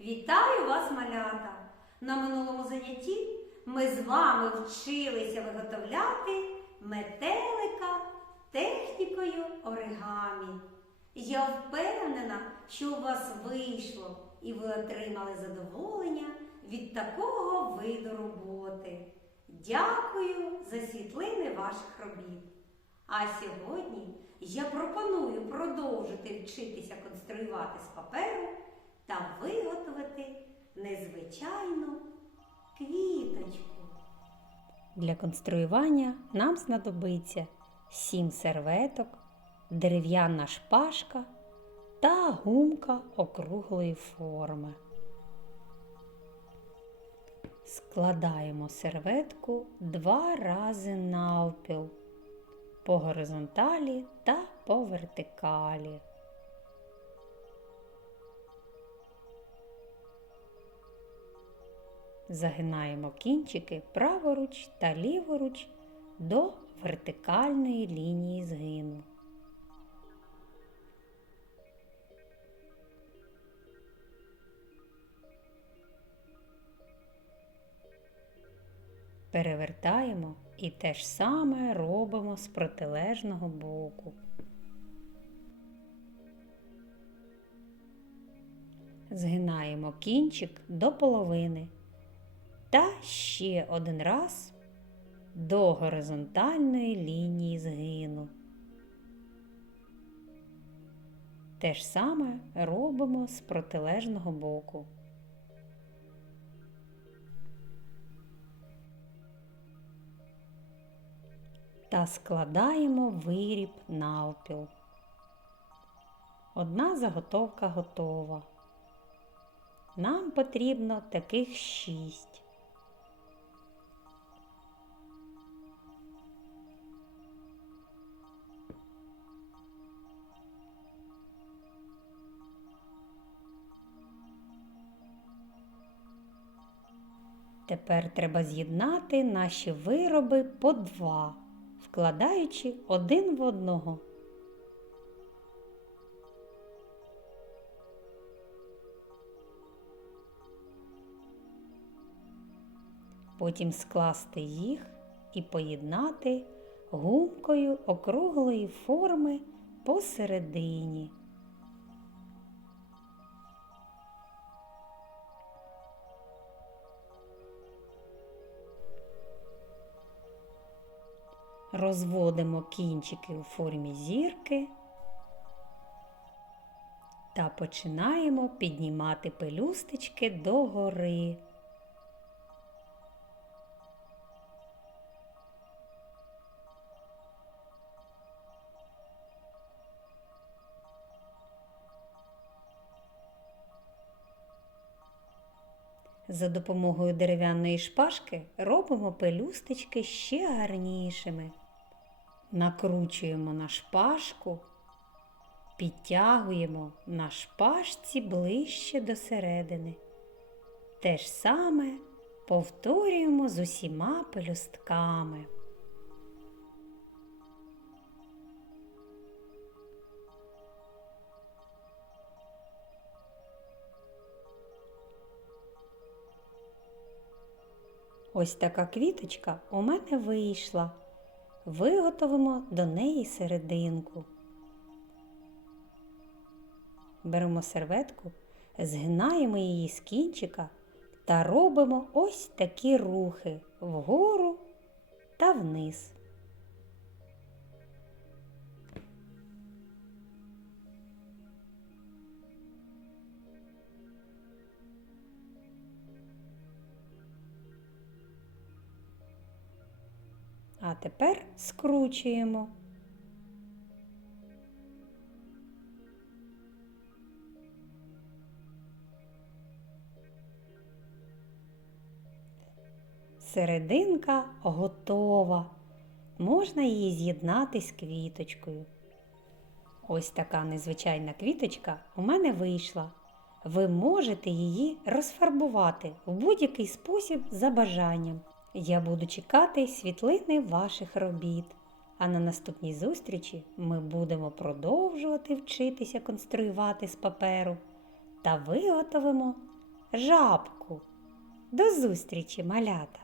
Вітаю вас, малята! На минулому занятті ми з вами вчилися виготовляти метелика технікою оригамі. Я впевнена, що у вас вийшло і ви отримали задоволення від такого виду роботи. Дякую за світлини ваших робіт. А сьогодні я пропоную продовжити вчитися конструювати з паперу та виготовити незвичайну квіточку. Для конструювання нам знадобиться 7 серветок, дерев'яна шпажка та гумка округлої форми. Складаємо серветку два рази навпіл по горизонталі та по вертикалі. Загинаємо кінчики праворуч та ліворуч до вертикальної лінії згину. Перевертаємо і те ж саме робимо з протилежного боку. Згинаємо кінчик до половини та ще один раз до горизонтальної лінії згину. Те ж саме робимо з протилежного боку. Та складаємо виріб навпіл. Одна заготовка готова. Нам потрібно таких шість. Тепер треба з'єднати наші вироби по два, вкладаючи один в одного. Потім скласти їх і поєднати гумкою округлої форми посередині. Розводимо кінчики у формі зірки та починаємо піднімати пелюсточки догори. За допомогою дерев'яної шпажки робимо пелюсточки ще гарнішими. Накручуємо на шпажку, підтягуємо на шпажці ближче до середини. Те ж саме повторюємо з усіма пелюстками. Ось така квіточка у мене вийшла. Виготовимо до неї серединку. Беремо серветку, згинаємо її з кінчика та робимо ось такі рухи вгору та вниз. А тепер скручуємо. Серединка готова. Можна її з'єднати з квіточкою. Ось така незвичайна квіточка у мене вийшла. Ви можете її розфарбувати в будь-який спосіб за бажанням. Я буду чекати світлини ваших робіт. А на наступній зустрічі ми будемо продовжувати вчитися конструювати з паперу та виготовимо жабку. До зустрічі, малята!